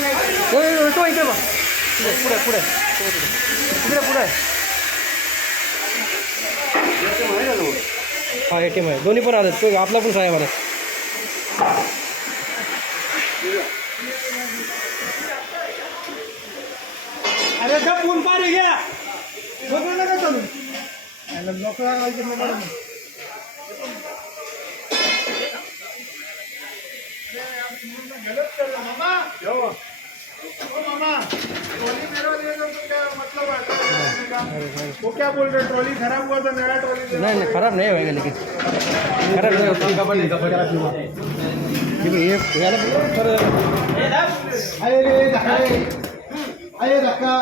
तो इकडे बघ पुढे पुढे तिकडे पुढे हा ATM आहे दोन्ही पण आले तो आपला पण साहेब आला अरे सब पूर्ण पारी गया बघू नका चालू याला लोकला घालते मॅडम गलत कर रहा मामा यो ओ मामा ट्रॉली मेरा ले लो तो क्या मतलब है वो क्या बोल रहे ट्रॉली खराब हुआ तो नया ट्रॉली नहीं खराब नहीं होएगा लेकिन खराब नहीं होता ये आए रे आए धक्का